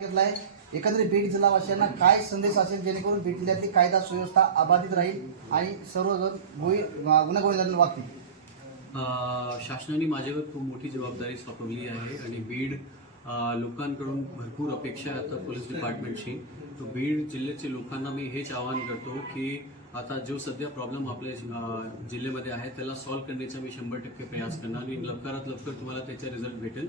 घेतलाय. एकंदरीत बीड जिल्हावासियांना काय संदेश असेल जेणेकरून बीड जिल्ह्यातली कायदा सुव्यवस्था अबाधित राहील आणि सर्वजण गोळी गुन्हेगारी वागतील शासनाने माझ्यावर खूप मोठी जबाबदारी सोपवली आहे आणि बीड लोकांकडून भरपूर अपेक्षा आहे आता पोलीस डिपार्टमेंटची. तो बीड जिल्ह्याचे लोकांना मी हेच आवाहन करतो की आता जो सध्या प्रॉब्लेम आपल्या जिल्ह्यामध्ये आहे त्याला सॉल्व्ह करण्याचा मी शंभर टक्के प्रयास करणार आणि लवकरात लवकर तुम्हाला त्याचा रिझल्ट भेटेल.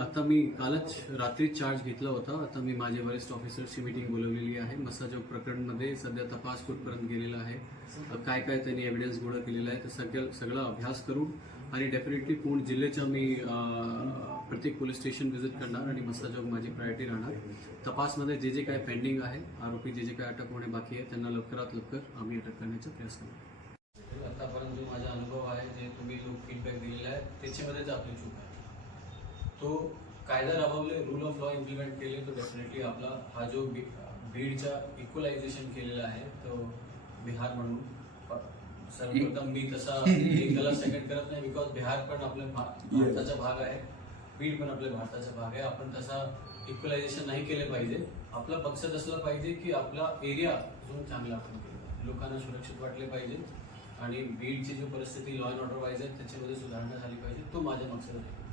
आता मी कालच रात्री चार्ज घेतला होता. आता मी माझ्या वरिष्ठ ऑफिसरची मीटिंग बोलवलेली आहे. मसाजोग प्रकरणमध्ये सध्या तपास कुठपर्यंत गेलेला आहे. काय काय त्यांनी एव्हिडन्स गोळा केलेला आहे तर सगळं सगळा अभ्यास करून आणि डेफिनेटली पूर्ण जिल्ह्याच्या मी प्रत्येक पोलीस स्टेशन व्हिजिट करणार आणि मसाजोग माझी प्रायोरिटी राहणार. तपासमध्ये जे जे काय पेंडिंग आहे आरोपी जे जे काय अटक होणे बाकी आहे त्यांना लवकरात लवकर आम्ही अटक करण्याचा प्रयास करू आतापर्यंत जो माझा अनुभव आहे जे तुम्ही लोक फीडबॅक दिलेला आहे त्याच्यामध्येच आपली चूक आहे. तो कायदा राबवले रूल ऑफ लॉ इम्प्लिमेंट केले तो डेफिनेटली आपला हा जो बी- बीडचा इक्वलायझेशन केलेला आहे तो बिहार म्हणून. सर्वप्रथम मी तसा त्याला सेकंड करत नाही बिकॉज बिहार पण आपल्या भारताचा भाग आहे. बीड पण आपल्या भारताचा भाग आहे. आपण तसा इक्वलायझेशन नाही केले पाहिजे. आपला मकसद असला पाहिजे की आपला एरिया अजून चांगला आपण केला. लोकांना सुरक्षित वाटले पाहिजे. आणि बीडची जो परिस्थिती लॉ अँड ऑर्डर वाईज आहे त्याच्यामध्ये सुधारणा झाली पाहिजे. तो माझा मकसद आहे.